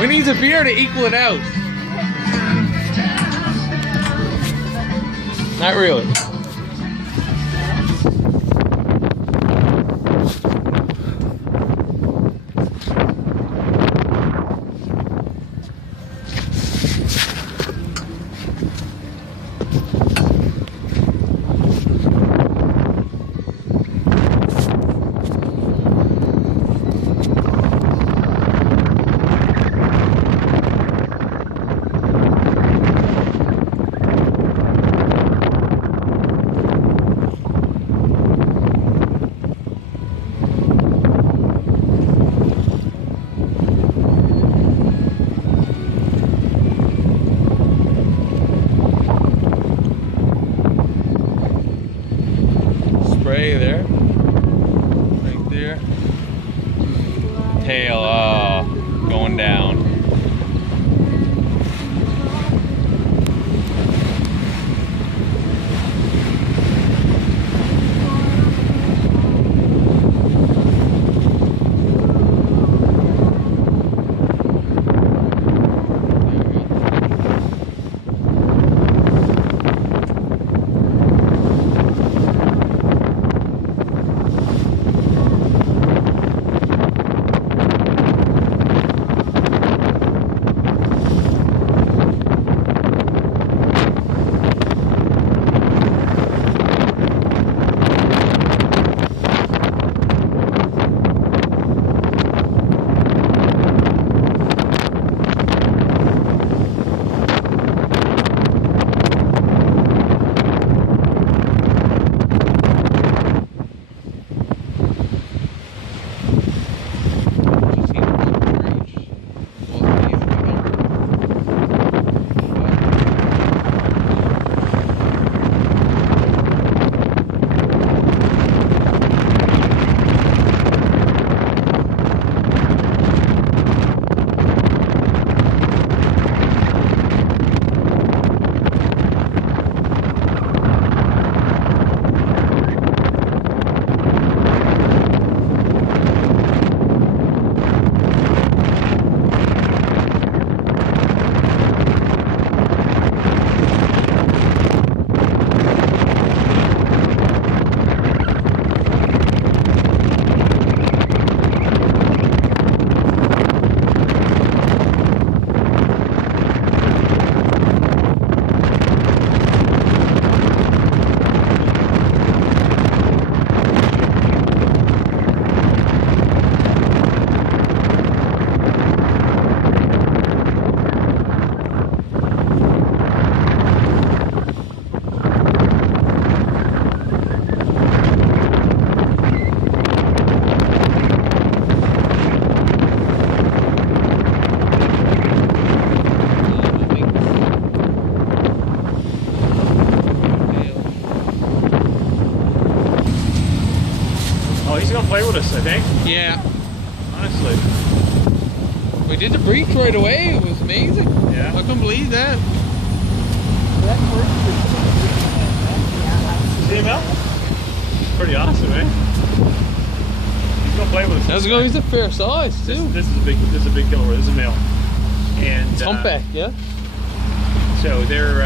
We need a beer to equal it out. Not really. There, right there. Tail, going down. He's gonna play with us, I think. Yeah. Honestly. We did the breach right away. It was amazing. Yeah. I couldn't believe that. See him out? Pretty awesome, eh? He's gonna play with us. That's going. He's a fair size too. This is a big killer. This is a male. And humpback, yeah. So they're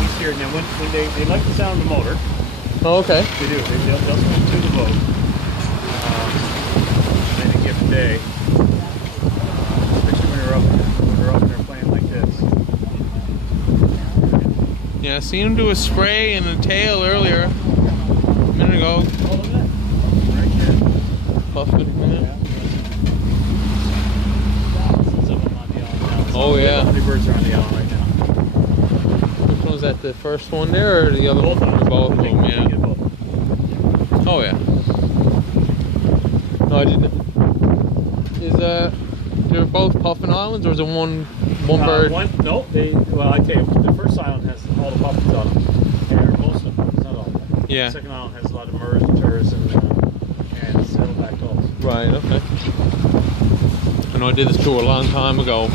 he's here now. When they like the sound of the motor. Oh, okay. They do. They'll swim to the boat. Any given day, especially when they're up there playing like this. Yeah, I seen him do a spray in the tail earlier, a minute ago. Oh, look at that! Right there. Puffin, Yeah. Thousands of them on the island now. Oh yeah. How many birds are on the island right now? Which one was that? The first one there, or the other Both one? of them. Both of them, yeah. Oh yeah. No, I didn't. Is they're both Puffin Islands, or is it one bird? No, well, I tell you, the first island has all the puffins on them, or most of them, not all of them. Yeah. The second island has a lot of murres and turris and saddleback gulls. Right. Okay. I know I did this tour a long time ago.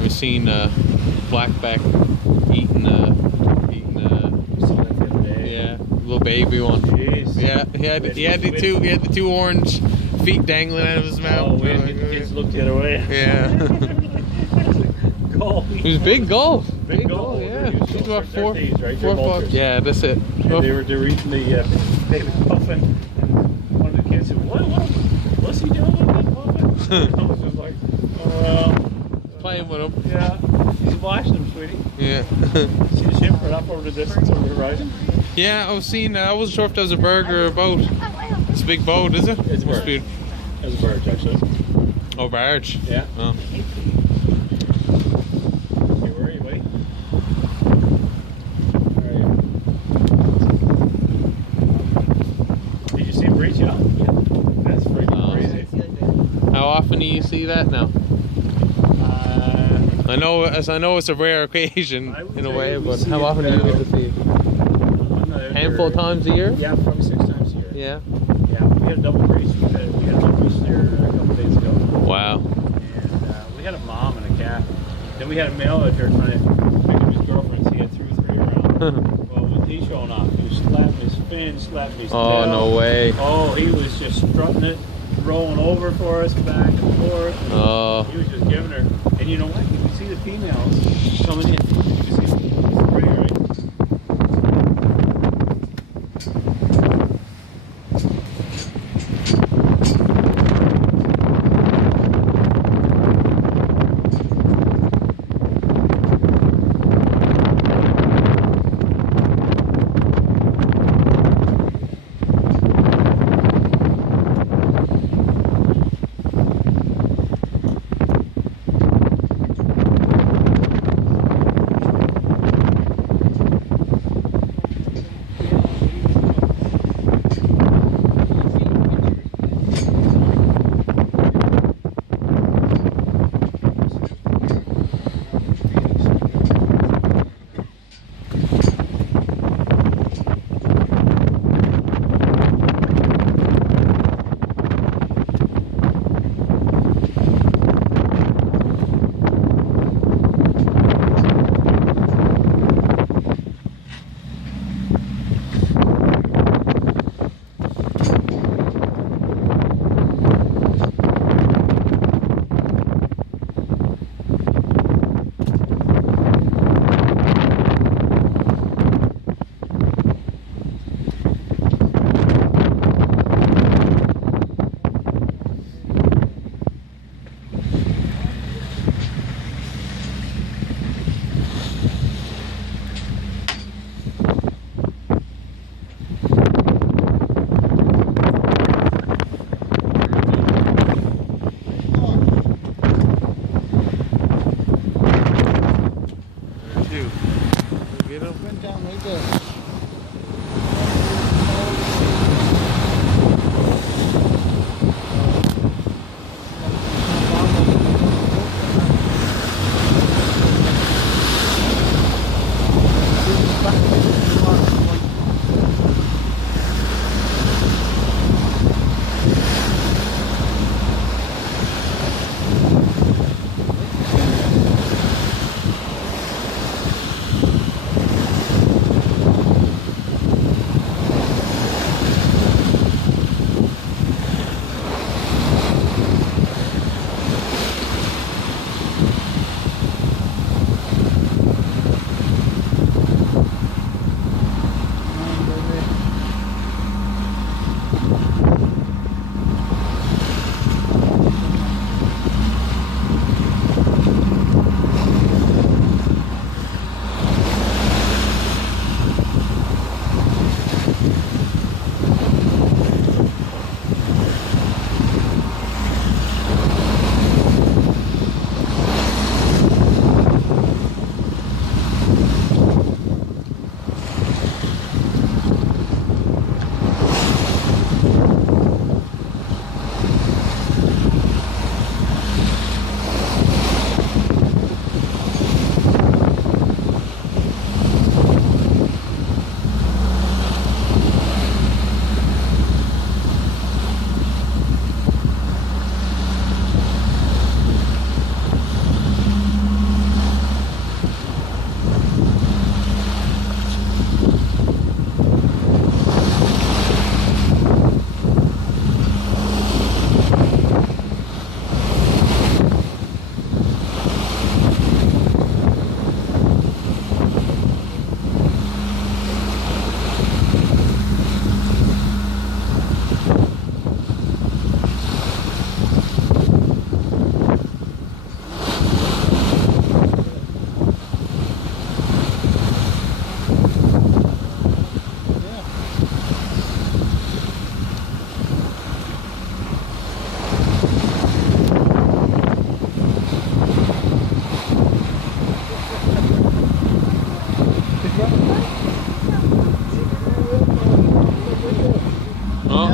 We seen blackback eating baby one. Jeez. Yeah, he had the two orange feet dangling out of his mouth. Oh, when the kids looked the other way. Yeah. Goal. He was big goal. Big goal. Yeah. He's about four, They're thieves, right? four, They're five. vultures. Yeah, that's it. And they were eating the baby Puffin, and one of the kids said, what's he doing with that Puffin? I was just like, oh well. Playing with him. Yeah. He's watching them, sweetie. Yeah. See the ship right up over the distance over the horizon? Yeah, I was seeing that. I wasn't sure if that was a bird or a boat. It's a big boat, is it? It's a Must bird. be- It's a barge, actually. Oh, barge. Yeah. Oh. Okay, where are you? Wait. Where are you? Did you see him reach out? Yeah. That's freaking crazy. How often do you see that now? I know it's a rare occasion in a way, but how often do you get to see it? Handful of times a year? Yeah, probably 6 times a year. Yeah. Yeah, we had a double race. We had a double race there a couple days ago. Wow. And we had a mom and a cat. Then we had a male out there trying to pick up his girlfriends. He had 2 or 3 around. Well, with he showing off, he was slapping his fin, slapping his Oh, tail. no way. Oh, he was just strutting it, rolling over for us, back and forth. Oh. He was just giving her. And you know what? You can see the females coming in. You can see the spray, right?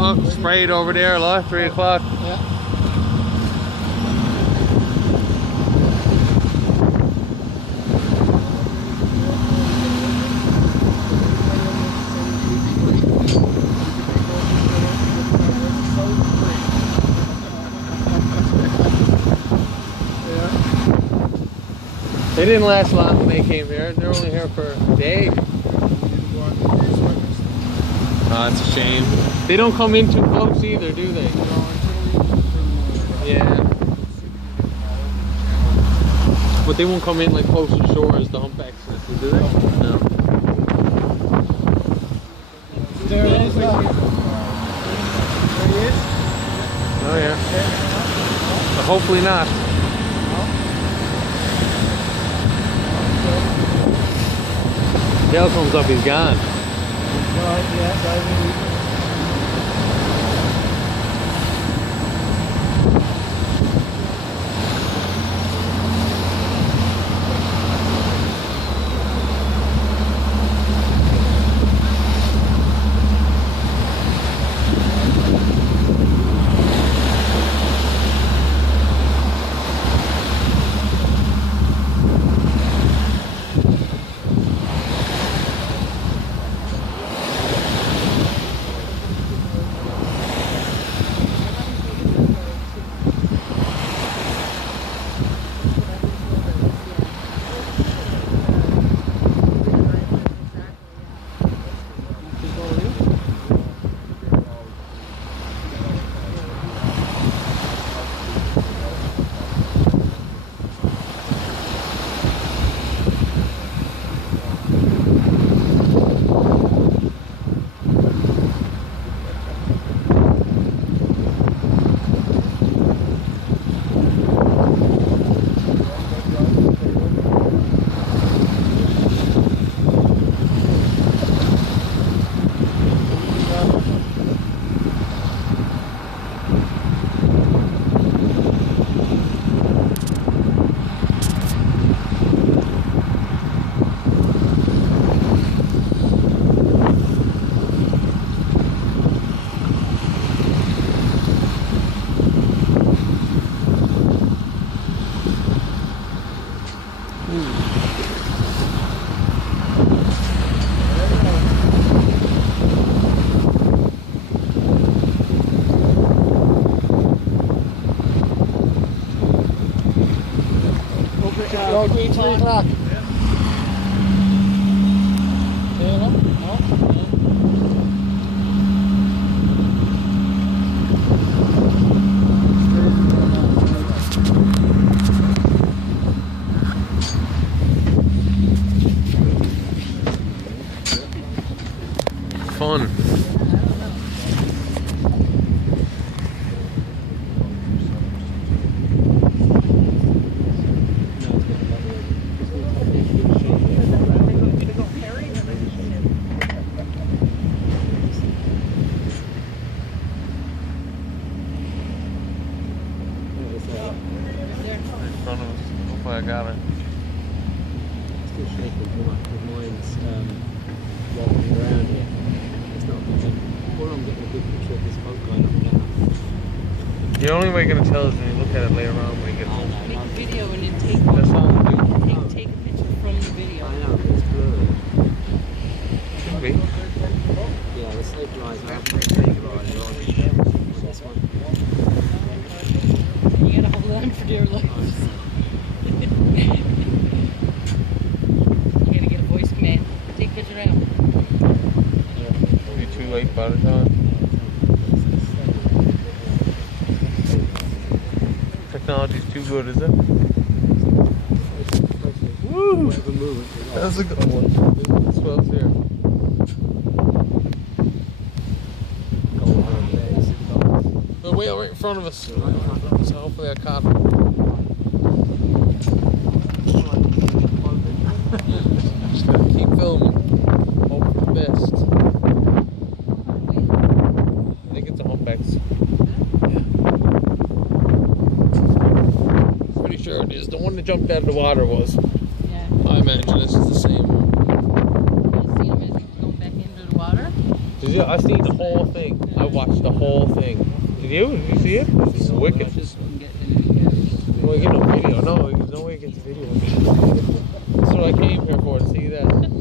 sprayed over there, like 3 o'clock. Yeah. They didn't last long when they came here. They're only here for a day. Oh, it's a shame. They don't come in too close either, do they? Yeah. But they won't come in like close to shore as the humpbacks, do they? No. There it is. There he is. Oh yeah. But hopefully not. Tail comes up, he's gone. Right, yeah, Go 3 o'clock. Fun. Hopefully I got it. Still shaking with mine's walking around here. It's not good. Or I'm getting a good picture of this boat going up and down. The only way you're going to tell is when you look at it later on when you get home. Take a video and then take That's all we do. take a picture from the video. I know, it's blurry. Should be. Yeah, the stabilizer I have to take it on this one. You gotta hold on for dear life. You gotta get a voice command. Take a picture now. It'll be too late by the time. Technology's too good, is it? Woo! That's a good one. Swells here. The whale right in front of us. So hopefully I caught him. Just gotta keep filming. Hope for the best. I think it's a humpbacks. Yeah. Pretty sure it is. The one that jumped out of the water was. Yeah. I imagine this is the same one. You see him as he's going back into the water? I seen the whole thing. I watched the whole thing. Did you? Did you see it? It's wicked. Just couldn't get any Well, we get no video. No, there's no way it gets video. That's what I came here for, to see that.